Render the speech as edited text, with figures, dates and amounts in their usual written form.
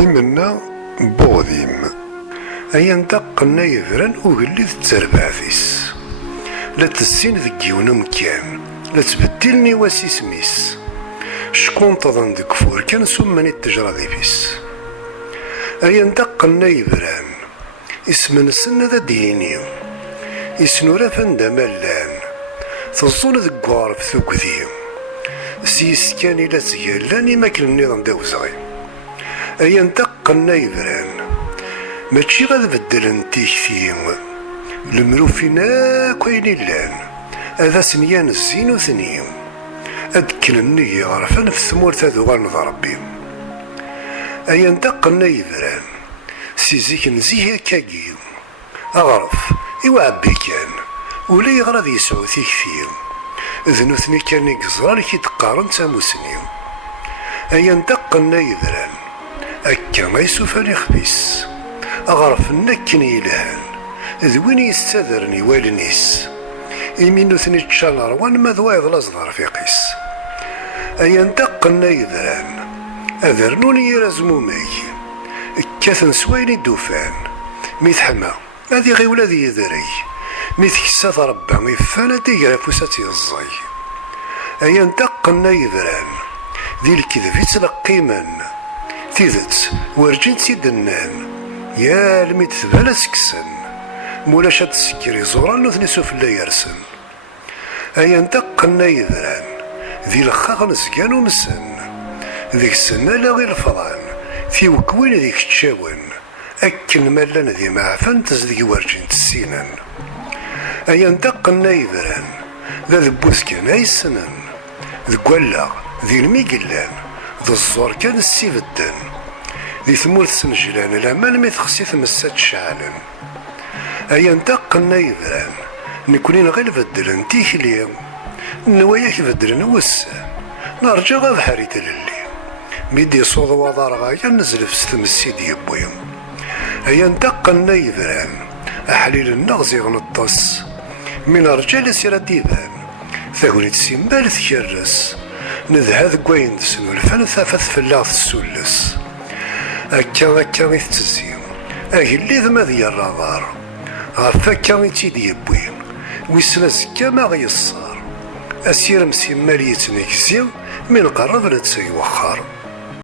ذمنا بوضيم أيا ندقنا يفرن وقلي تربعثيس لا تسين ذك مكان لا تبدلني واسي سميس شكون تظن ذك فور كان سمني التجرى ذي فيس أيا ندقنا يفرن اسم نسن ذا ديني يسنورا فندا ملان تظن ذك غارف ثوك ذي سيس كان إلا تزيالاني ماكل النظام داوزغي أيا ندقنا يفرن ماشي غتبدل تيكتيم المروفين كاين لان هذا سنيان الزين وثنيم أدكن النية غرفان في ثمورت هذو غنض ربي أيا ندقنا يفران سيزيك نزيه كاكيو أغرف إوا عبي كان ولا يغرض يسعو تيكتيم ذنوثني كان يقزران كي تقارن تاموسنيم أيا ندقنا يفران أكا ما يسوفان يخبيس أغرف نكن يلهان ذوين يستذرني والنيس يمينو ثني تشالر وان ما ذوايض الأصدر في قيس أيا ندقنا يذران أذرنوني يرزمو ماي كاثن سويني الدوفان ميتحمى هذي غي ولادي يذري ميتكسات ربا ميفانا ديقرا فوساتي الزاي أيا ندقنا يذران ذي الكذب يتلقي من تيذت ورجين سيدنان يا الميت ثبالا سكسن مولاش هاد السكري زوران نوثني سفلا يرسن أيا ندقنا يذران ذي الخاغ نسكان ومسن ذيك السنة لا غير الفضان في وكوين ذيك تشاون أكن مالان ذي معفن تزدقي ورجين تسينان أيا ندقنا يذران ذا ذبوس كان أي سنن ذي قوالا ذي الميقلان ذي الزور كان السيفدان ذي ثمورت سنجلان الأمان مي تخصي تمسات شعلان أيا ندقنا يذران نكونين غير بدلن تيكلي نواياك بدلن وسان نرجع غا بحري تللي ميدي صوض وضار غايا نزل في ستم السيد يبويم أيا ندقنا يذران أحليل النغزي غنطس من رجال سيرا ديبان ثاقوني تسيمبال تكرس نذها ذكوين دسنو الفن ثافت فلاغ تسولس أكا يتزيم أهلي ذما ذي الرادار غف أكا يتيدي يبوين ويسنا زكا ما غيصار أسير مسيمال يتنكزيم من قرب نتسي وخار